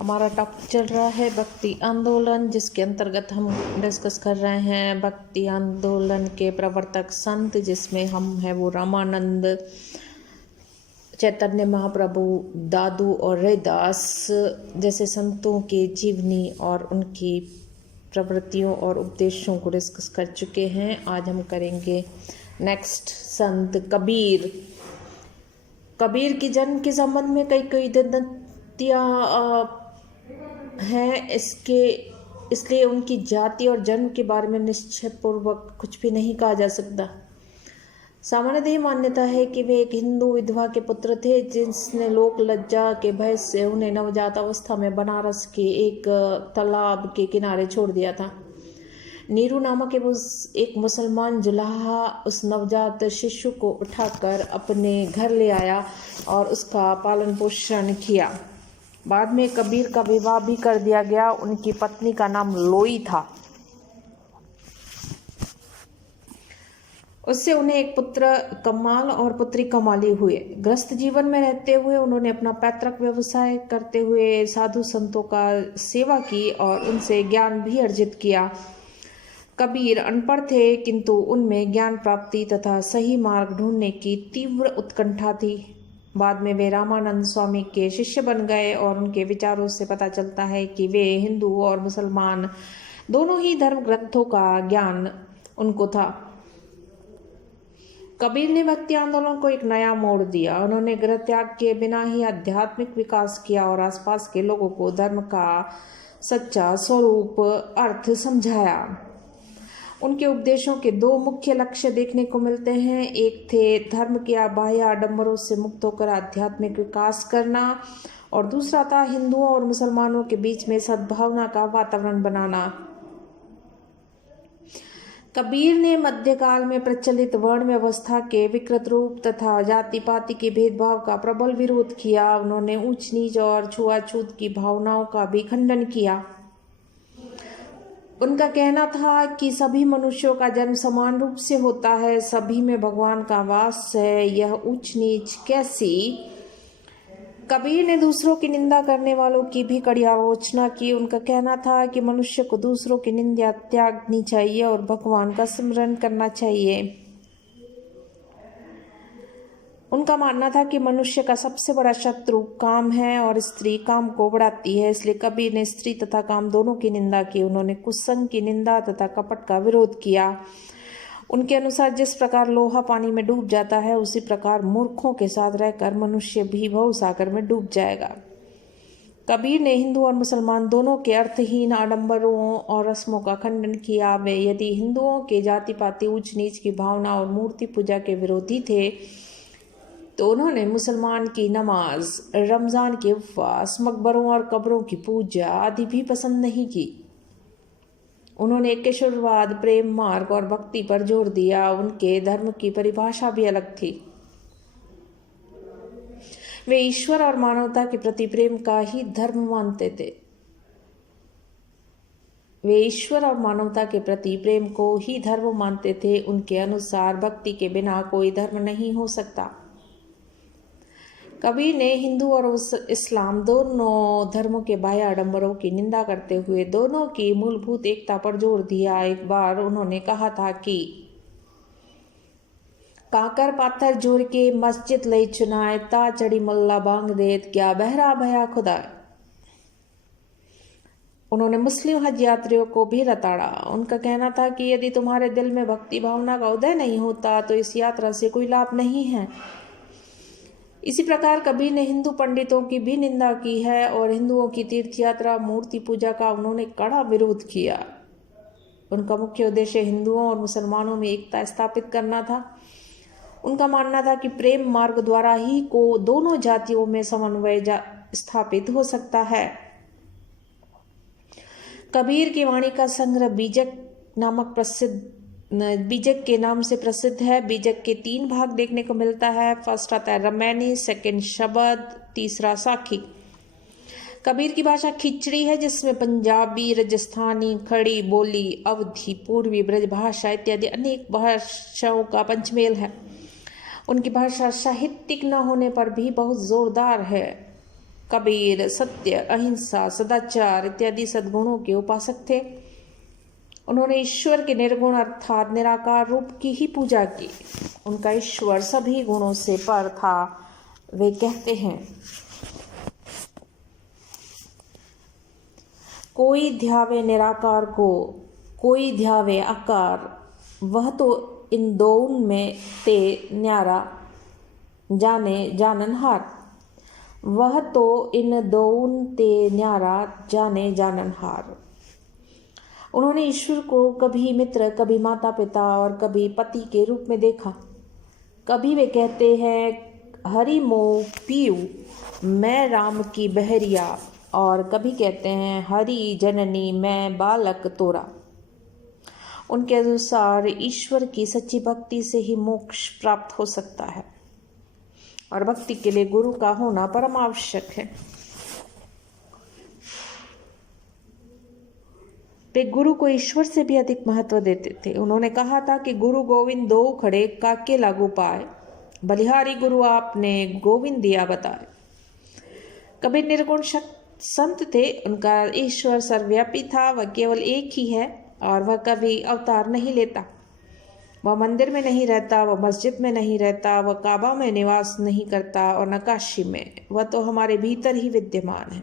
हमारा टॉपिक चल रहा है भक्ति आंदोलन, जिसके अंतर्गत हम डिस्कस कर रहे हैं भक्ति आंदोलन के प्रवर्तक संत, जिसमें हम हैं वो रामानंद, चैतन्य महाप्रभु, दादू और रैदास जैसे संतों के जीवनी और उनकी प्रवृत्तियों और उपदेशों को डिस्कस कर चुके हैं। आज हम करेंगे नेक्स्ट संत कबीर। कबीर की जन्म के संबंध में कई दिनतियाँ हैं इसलिए उनकी जाति और जन्म के बारे में निश्चय पूर्वक कुछ भी नहीं कहा जा सकता। सामान्यतः मान्यता है कि वे एक हिंदू विधवा के पुत्र थे, जिसने लोक लज्जा के भय से उन्हें नवजात अवस्था में बनारस के एक तालाब के किनारे छोड़ दिया था। नीरू नामक एक मुसलमान जुलाहा उस नवजात शिशु को उठाकर अपने घर ले आया और उसका पालन पोषण किया। बाद में कबीर का विवाह भी कर दिया गया। उनकी पत्नी का नाम लोई था। उससे उन्हें एक पुत्र कमाल और पुत्री कमाली हुए। गृहस्थ जीवन में रहते हुए उन्होंने अपना पैतृक व्यवसाय करते हुए साधु संतों का सेवा की और उनसे ज्ञान भी अर्जित किया। कबीर अनपढ़ थे, किंतु उनमें ज्ञान प्राप्ति तथा सही मार्ग ढूंढने की तीव्र उत्कंठा थी। बाद में वे रामानंद स्वामी के शिष्य बन गए और उनके विचारों से पता चलता है कि वे हिंदू और मुसलमान दोनों ही धर्म ग्रंथों का ज्ञान उनको था। कबीर ने भक्ति आंदोलन को एक नया मोड़ दिया। उन्होंने गृह त्याग किए बिना ही आध्यात्मिक विकास किया और आसपास के लोगों को धर्म का सच्चा स्वरूप अर्थ समझाया। उनके उपदेशों के दो मुख्य लक्ष्य देखने को मिलते हैं। एक थे धर्म के बाह्य आडंबरों से मुक्त होकर आध्यात्मिक विकास करना, और दूसरा था हिंदुओं और मुसलमानों के बीच में सद्भावना का वातावरण बनाना। कबीर ने मध्यकाल में प्रचलित वर्ण व्यवस्था के विकृत रूप तथा जाति पाति के भेदभाव का प्रबल विरोध किया। उन्होंने ऊंच नीच और छुआछूत की भावनाओं का भी खंडन किया। उनका कहना था कि सभी मनुष्यों का जन्म समान रूप से होता है, सभी में भगवान का वास है, यह ऊंच नीच कैसी। कबीर ने दूसरों की निंदा करने वालों की भी कड़ी आलोचना की। उनका कहना था कि मनुष्य को दूसरों की निंदा त्यागनी चाहिए और भगवान का स्मरण करना चाहिए। उनका मानना था कि मनुष्य का सबसे बड़ा शत्रु काम है और स्त्री काम को बढ़ाती है, इसलिए कबीर ने स्त्री तथा काम दोनों की निंदा की। उन्होंने कुसंग की निंदा तथा कपट का विरोध किया। उनके अनुसार जिस प्रकार लोहा पानी में डूब जाता है, उसी प्रकार मूर्खों के साथ रहकर मनुष्य भी भवसागर में डूब जाएगा। कबीर ने हिंदू और मुसलमान दोनों के अर्थहीन आडंबरों और रस्मों का खंडन किया। वे यदि हिंदुओं के जाति पाति ऊंच नीच की भावना और मूर्ति पूजा के विरोधी थे, तो उन्होंने मुसलमान की नमाज, रमजान के उपवास, मकबरों और कब्रों की पूजा आदि भी पसंद नहीं की। उन्होंने किशोरवाद, प्रेम मार्ग और भक्ति पर जोर दिया। उनके धर्म की परिभाषा भी अलग थी। वे ईश्वर और मानवता के प्रति प्रेम का ही धर्म मानते थे। वे ईश्वर और मानवता के प्रति प्रेम को ही धर्म मानते थे। उनके अनुसार भक्ति के बिना कोई धर्म नहीं हो सकता। कबीर ने हिंदू और इस्लाम दोनों धर्मों के बाह्य आडंबरों की निंदा करते हुए दोनों की मूलभूत एकता पर जोर दिया। एक बार उन्होंने कहा था कि काकर पाथर जोड़ के मस्जिद लई चुनाए, ता चढ़ी मल्ला बांग देत, क्या बहरा भया खुदा। उन्होंने मुस्लिम हज यात्रियों को भी रताड़ा। उनका कहना था कि यदि तुम्हारे दिल में भक्ति भावना का उदय नहीं होता तो इस यात्रा से कोई लाभ नहीं है। इसी प्रकार कबीर ने हिंदू पंडितों की भी निंदा की है और हिंदुओं की तीर्थ यात्रा, मूर्ति पूजा का उन्होंने कड़ा विरोध किया। उनका मुख्य उद्देश्य हिंदुओं और मुसलमानों में एकता स्थापित करना था। उनका मानना था कि प्रेम मार्ग द्वारा ही को दोनों जातियों में समन्वय स्थापित हो सकता है। कबीर की वाणी का संग्रह बीजक के नाम से प्रसिद्ध है। बीजक के 3 भाग देखने को मिलता है। फर्स्ट आता है रमैनी, सेकंड शबद, तीसरा साखी। कबीर की भाषा खिचड़ी है, जिसमें पंजाबी, राजस्थानी, खड़ी बोली, अवधी, पूर्वी ब्रज भाषा इत्यादि अनेक भाषाओं का पंचमेल है। उनकी भाषा साहित्यिक न होने पर भी बहुत जोरदार है। कबीर सत्य, अहिंसा, सदाचार इत्यादि सद्गुणों के उपासक थे। उन्होंने ईश्वर के निर्गुण अर्थात निराकार रूप की ही पूजा की। उनका ईश्वर सभी गुणों से पर था। वे कहते हैं, कोई ध्यावे निराकार को, कोई ध्यावे आकार, वह तो इन दोनों में ते न्यारा जाने जाननहार। वह तो इन दोनों ते न्यारा जाने जाननहार। उन्होंने ईश्वर को कभी मित्र, कभी माता पिता और कभी पति के रूप में देखा। कभी वे कहते हैं, हरि मोह पीयू, मैं राम की बहरिया, और कभी कहते हैं, हरि जननी, मैं बालक तोरा। उनके अनुसार ईश्वर की सच्ची भक्ति से ही मोक्ष प्राप्त हो सकता है और भक्ति के लिए गुरु का होना परम आवश्यक है। वे गुरु को ईश्वर से भी अधिक महत्व देते थे। उन्होंने कहा था कि गुरु गोविंद दो खड़े काके लागू पाए, बलिहारी गुरु आपने गोविंद दिया बताए। कबीर निर्गुण संत थे। उनका ईश्वर सर्वव्यापी था। वह केवल एक ही है और वह कभी अवतार नहीं लेता। वह मंदिर में नहीं रहता, वह मस्जिद में नहीं रहता, वह काबा में निवास नहीं करता और न काशी में। वह तो हमारे भीतर ही विद्यमान है।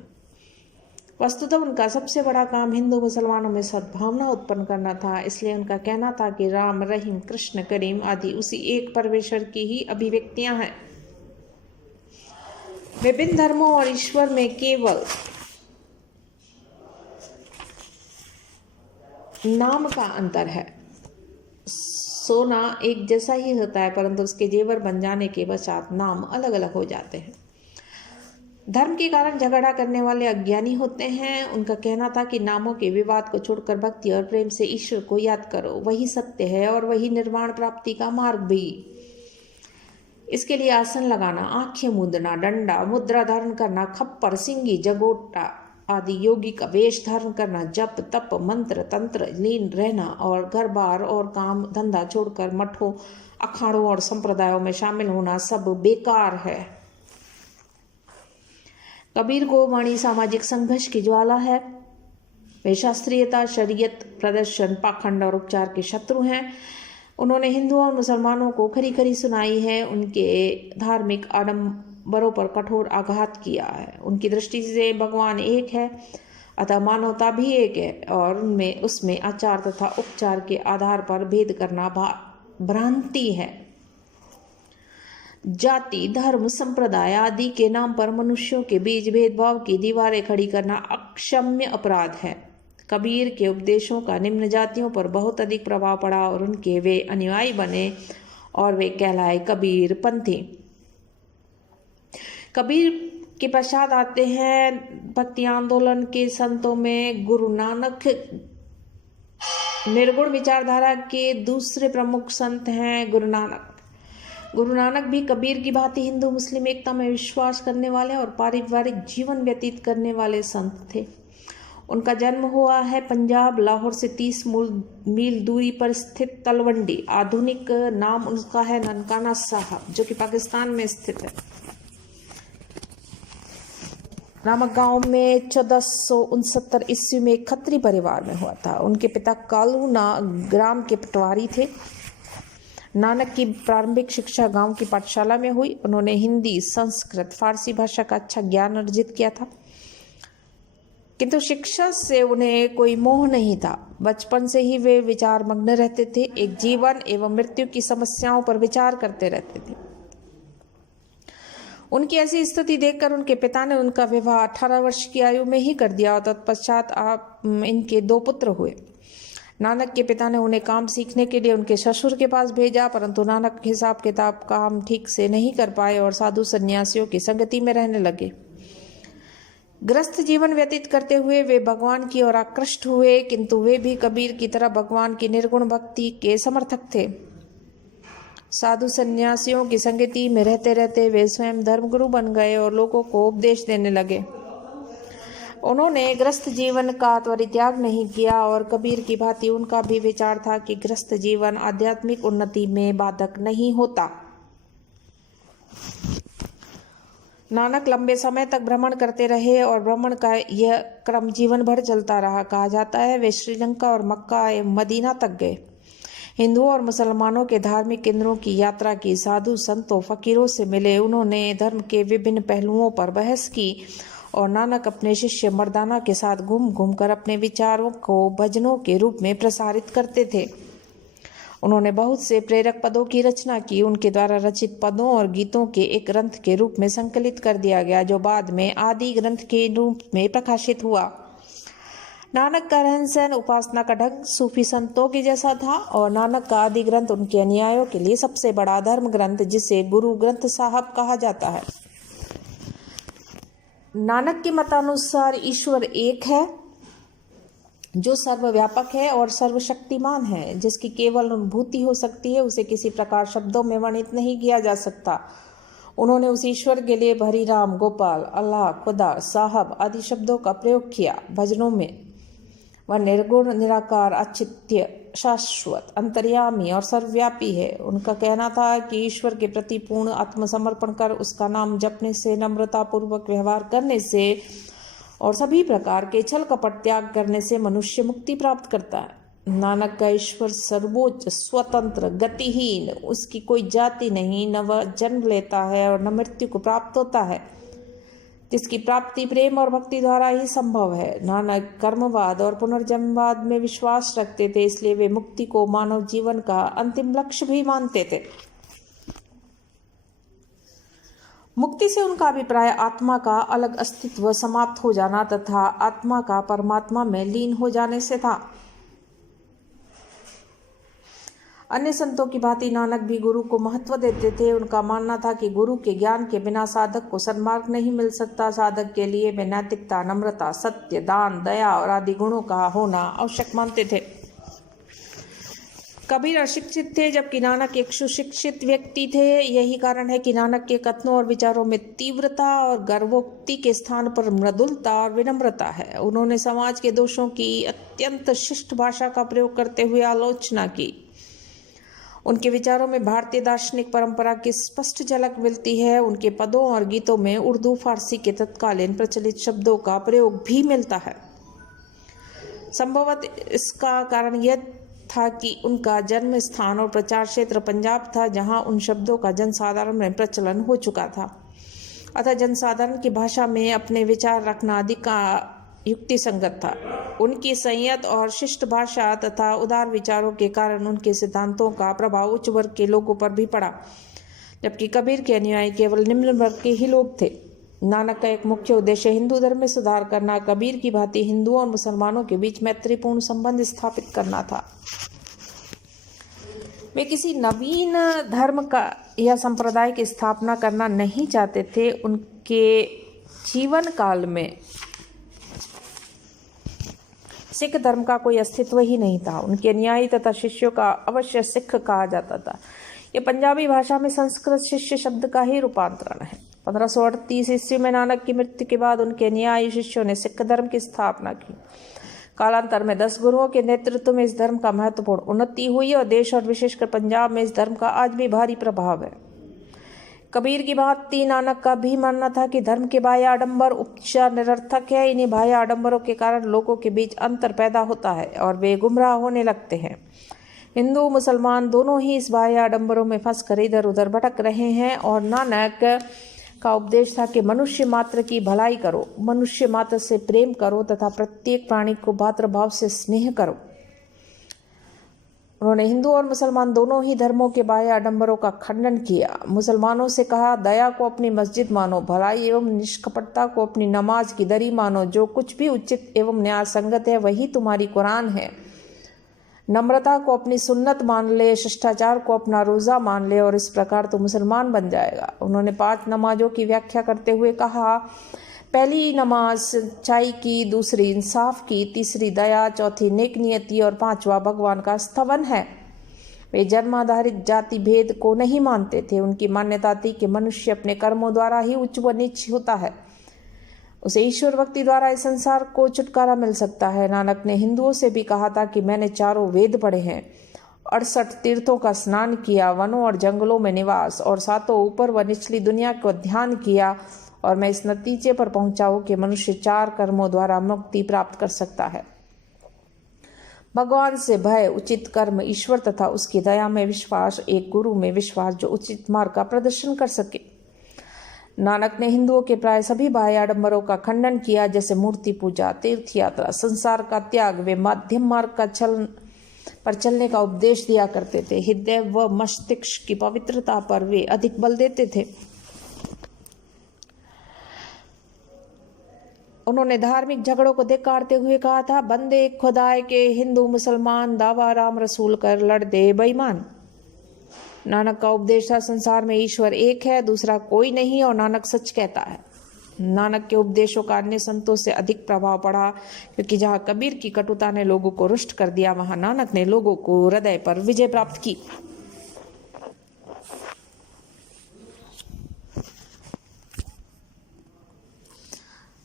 वस्तुतः उनका सबसे बड़ा काम हिंदू मुसलमानों में सद्भावना उत्पन्न करना था। इसलिए उनका कहना था कि राम, रहीम, कृष्ण, करीम आदि उसी एक परमेश्वर की ही अभिव्यक्तियां हैं। विभिन्न धर्मों और ईश्वर में केवल नाम का अंतर है। सोना एक जैसा ही होता है, परंतु उसके जेवर बन जाने के पश्चात नाम अलग अलग हो जाते हैं। धर्म के कारण झगड़ा करने वाले अज्ञानी होते हैं। उनका कहना था कि नामों के विवाद को छोड़कर भक्ति और प्रेम से ईश्वर को याद करो, वही सत्य है और वही निर्वाण प्राप्ति का मार्ग भी। इसके लिए आसन लगाना, आंखें मूंदना, डंडा, मुद्रा धारण करना, खप्पर, सिंगी, जगोटा आदि योगी का वेश धारण करना, जप, तप, मंत्र, तंत्र लीन रहना और घर बार और काम धंधा छोड़कर मठों, अखाड़ों और संप्रदायों में शामिल होना सब बेकार है। कबीर को वाणी सामाजिक संघर्ष की ज्वाला है। वे शास्त्रीयता, शरीयत, प्रदर्शन, पाखंड और उपचार के शत्रु हैं। उन्होंने हिंदुओं और मुसलमानों को खरी खरी सुनाई है। उनके धार्मिक आडंबरों पर कठोर आघात किया है। उनकी दृष्टि से भगवान एक है, अतः मानवता भी एक है और उनमें उसमें आचार तथा उपचार के आधार पर भेद करना भ्रांति है। जाति, धर्म, संप्रदाय आदि के नाम पर मनुष्यों के बीच भेदभाव की दीवारें खड़ी करना अक्षम्य अपराध है। कबीर के उपदेशों का निम्न जातियों पर बहुत अधिक प्रभाव पड़ा और उनके वे अनुयायी बने और वे कहलाए कबीर पंथी। कबीर के पश्चात आते हैं भक्ति आंदोलन के संतों में गुरु नानक। निर्गुण विचारधारा के दूसरे प्रमुख संत हैं गुरु नानक। गुरु नानक भी कबीर की भांति हिंदू मुस्लिम एकता में विश्वास करने वाले और पारिवारिक जीवन व्यतीत करने वाले संत थे। उनका जन्म हुआ है पंजाब, लाहौर से 30 मील दूरी पर स्थित तलवंडी। आधुनिक नाम उनका है ननकाना साहब, जो कि पाकिस्तान में स्थित है। नामक गांव में 1469 ईस्वी में एक खत्री परिवार में हुआ था। उनके पिता कालू ग्राम के पटवारी थे। नानक की प्रारंभिक शिक्षा गांव की पाठशाला में हुई। उन्होंने हिंदी, संस्कृत, फारसी भाषा का अच्छा ज्ञान अर्जित किया था, किंतु शिक्षा से उन्हें कोई मोह नहीं था। बचपन से ही वे विचार मग्न रहते थे। एक जीवन एवं मृत्यु की समस्याओं पर विचार करते रहते थे। उनकी ऐसी स्थिति देखकर उनके पिता ने उनका विवाह 18 वर्ष की आयु में ही कर दिया और तत्पश्चात इनके 2 पुत्र हुए। नानक के पिता ने उन्हें काम सीखने के लिए उनके ससुर के पास भेजा, परंतु नानक हिसाब किताब काम ठीक से नहीं कर पाए और साधु सन्यासियों की संगति में रहने लगे। ग्रस्त जीवन व्यतीत करते हुए वे भगवान की ओर आकृष्ट हुए, किंतु वे भी कबीर की तरह भगवान की निर्गुण भक्ति के समर्थक थे। साधु सन्यासियों की संगति में रहते रहते वे स्वयं धर्मगुरु बन गए और लोगों को उपदेश देने लगे। उन्होंने ग्रस्त जीवन का परित्याग नहीं किया और कबीर की भांति उनका भी विचार था कि ग्रस्त जीवन आध्यात्मिक उन्नति में बाधक नहीं होता। नानक लंबे समय तक भ्रमण करते रहे और भ्रमण का यह क्रम जीवन भर चलता रहा। कहा जाता है वे श्रीलंका और मक्का एवं मदीना तक गए, हिंदुओं और मुसलमानों के धार्मिक केंद्रों की यात्रा की, साधु संतों फकीरों से मिले, उन्होंने धर्म के विभिन्न पहलुओं पर बहस की और नानक अपने शिष्य मर्दाना के साथ घूम घूम कर अपने विचारों को भजनों के रूप में प्रसारित करते थे। उन्होंने बहुत से प्रेरक पदों की रचना की। उनके द्वारा रचित पदों और गीतों के एक ग्रंथ के रूप में संकलित कर दिया गया, जो बाद में आदि ग्रंथ के रूप में प्रकाशित हुआ। नानक का रहन सहन, उपासना का ढंग सूफी संतों के जैसा था और नानक का आदि ग्रंथ उनके अनुयायियों के लिए सबसे बड़ा धर्म ग्रंथ, जिसे गुरु ग्रंथ साहब कहा जाता है। नानक के मतानुसार ईश्वर एक है, जो सर्वव्यापक है और सर्वशक्तिमान है, जिसकी केवल अनुभूति हो सकती है, उसे किसी प्रकार शब्दों में वर्णित नहीं किया जा सकता। उन्होंने उस ईश्वर के लिए हरि राम, गोपाल, अल्लाह, खुदा, साहब आदि शब्दों का प्रयोग किया। भजनों में वह निर्गुण, निराकार, अचित्य, शाश्वत, अंतर्यामी और सर्वव्यापी है। उनका कहना था कि ईश्वर के प्रति पूर्ण आत्मसमर्पण कर उसका नाम जपने से, नम्रता पूर्वक व्यवहार करने से और सभी प्रकार के छल कपट त्याग करने से मनुष्य मुक्ति प्राप्त करता है। नानक का ईश्वर सर्वोच्च, स्वतंत्र, गतिहीन, उसकी कोई जाति नहीं, न वह जन्म लेता है और न मृत्यु को प्राप्त होता है, जिसकी प्राप्ति प्रेम और भक्ति द्वारा ही संभव है। नानक कर्मवाद और पुनर्जन्मवाद में विश्वास रखते थे, इसलिए वे मुक्ति को मानव जीवन का अंतिम लक्ष्य भी मानते थे। मुक्ति से उनका अभिप्राय आत्मा का अलग अस्तित्व समाप्त हो जाना तथा आत्मा का परमात्मा में लीन हो जाने से था। अन्य संतों की भांति नानक भी गुरु को महत्व देते थे। उनका मानना था कि गुरु के ज्ञान के बिना साधक को सन्मार्ग नहीं मिल सकता। साधक के लिए वे नैतिकता, नम्रता, सत्य, दान, दया और आदि गुणों का होना आवश्यक मानते थे। कबीर अशिक्षित थे, जबकि नानक एक सुशिक्षित व्यक्ति थे। यही कारण है कि नानक के कथनों और विचारों में तीव्रता और गर्वोक्ति के स्थान पर मृदुलता और विनम्रता है। उन्होंने समाज के दोषों की अत्यंत शिष्ट भाषा का प्रयोग करते हुए आलोचना की। उनके विचारों में भारतीय दार्शनिक परंपरा की स्पष्ट झलक मिलती है। उनके पदों और गीतों में उर्दू, फारसी के तत्कालीन प्रचलित शब्दों का प्रयोग भी मिलता है। संभवतः इसका कारण यह था कि उनका जन्म स्थान और प्रचार क्षेत्र पंजाब था, जहां उन शब्दों का जनसाधारण में प्रचलन हो चुका था। अतः जनसाधारण की भाषा में अपने विचार रखना अधिक युक्ति संगत था। उनकी संयत और शिष्ट भाषा तथा उदार विचारों के कारण उनके सिद्धांतों का प्रभाव उच्च वर्ग के लोगों पर भी पड़ा, जबकि कबीर के अनुयायी केवल निम्न वर्ग के ही लोग थे। नानक का एक मुख्य उद्देश्य हिंदू धर्म में सुधार करना, कबीर की भांति हिंदुओं और मुसलमानों के बीच मैत्रीपूर्ण संबंध स्थापित करना था। वे किसी नवीन धर्म का या संप्रदाय की स्थापना करना नहीं चाहते थे। उनके जीवन काल में सिख धर्म का कोई अस्तित्व ही नहीं था। उनके अनुयायी तथा शिष्यों का अवश्य सिख कहा जाता था। यह पंजाबी भाषा में संस्कृत शिष्य शब्द का ही रूपांतरण है। 1538 ईस्वी में नानक की मृत्यु के बाद उनके अनुयायी शिष्यों ने सिख धर्म की स्थापना की। कालांतर में 10 गुरुओं के नेतृत्व में इस धर्म का महत्वपूर्ण उन्नति हुई और देश और विशेषकर पंजाब में इस धर्म का आज भी भारी प्रभाव है। कबीर की भांति नानक का भी मानना था कि धर्म के बाह्य आडंबर उपचार निरर्थक है। इन्हीं बाह्य आडंबरों के कारण लोगों के बीच अंतर पैदा होता है और वे गुमराह होने लगते हैं। हिंदू मुसलमान दोनों ही इस बाह्य आडंबरों में फंसकर इधर उधर भटक रहे हैं और नानक का उपदेश था कि मनुष्य मात्र की भलाई करो, मनुष्य मात्र से प्रेम करो तथा प्रत्येक प्राणी को भातृभाव से स्नेह करो। उन्होंने हिंदू और मुसलमान दोनों ही धर्मों के बाह्य आडंबरों का खंडन किया। मुसलमानों से कहा, दया को अपनी मस्जिद मानो, भलाई एवं निष्कपटता को अपनी नमाज की दरी मानो, जो कुछ भी उचित एवं न्याय संगत है वही तुम्हारी कुरान है। नम्रता को अपनी सुन्नत मान ले, शिष्टाचार को अपना रोज़ा मान ले और इस प्रकार तो मुसलमान बन जाएगा। उन्होंने 5 नमाजों की व्याख्या करते हुए कहा, पहली नमाज सच्चाई की, दूसरी इंसाफ की, तीसरी दया, चौथी नेक नियति और 5वां भगवान का स्तवन है। वे जन्माधारित जाति भेद को नहीं मानते थे। उनकी मान्यता थी कि मनुष्य अपने कर्मों द्वारा ही उच्च व नीच होता है। उसे ईश्वर भक्ति द्वारा इस संसार को छुटकारा मिल सकता है। नानक ने हिंदुओं से भी कहा था कि मैंने 4 वेद पढ़े हैं, 68 तीर्थों का स्नान किया, वनों और जंगलों में निवास और 7 ऊपर व निचली दुनिया को ध्यान किया और मैं इस नतीजे पर पहुंचा हूं कि मनुष्य 4 कर्मों द्वारा मुक्ति प्राप्त कर सकता है। भगवान से भय, उचित कर्म, ईश्वर तथा उसकी दया में विश्वास, एक गुरु में विश्वास जो उचित मार्ग का प्रदर्शन कर सके। नानक ने हिंदुओं के प्राय सभी बाह्य आडंबरों का खंडन किया, जैसे मूर्ति पूजा, तीर्थ यात्रा, संसार का त्याग। वे मध्यम मार्ग पर चलने का उपदेश दिया करते थे। हृदय व मस्तिष्क की पवित्रता पर वे अधिक बल देते थे। उन्होंने धार्मिक झगड़ों को धिक्कारते हुए कहा था, बंदे खुदाए के हिंदू मुसलमान, दावा राम रसूल कर लड़ते बेईमान। नानक का उपदेश था, संसार में ईश्वर एक है, दूसरा कोई नहीं, और नानक सच कहता है। नानक के उपदेशों का अन्य संतों से अधिक प्रभाव पड़ा, क्योंकि जहाँ कबीर की कटुता ने लोगों को रुष्ट कर दिया, वहां नानक ने लोगों को हृदय पर विजय प्राप्त की।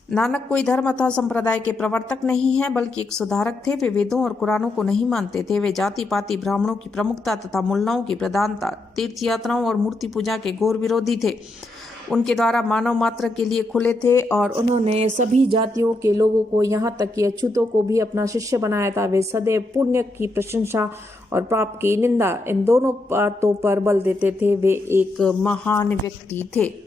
नानक कोई धर्म अथवा संप्रदाय के प्रवर्तक नहीं है, बल्कि एक सुधारक थे। वे वेदों और कुरानों को नहीं मानते थे। वे जाति पाति, ब्राह्मणों की प्रमुखता तथा मुल्लाओं की प्रधानता, तीर्थ यात्राओं और मूर्ति पूजा के घोर विरोधी थे। उनके द्वारा मानव मात्र के लिए खुले थे और उन्होंने सभी जातियों के लोगों को, यहाँ तक कि अछूतों को भी अपना शिष्य बनाया था। वे सदैव पुण्य की प्रशंसा और पाप की निंदा, इन दोनों बातों पर बल देते थे। वे एक महान व्यक्ति थे।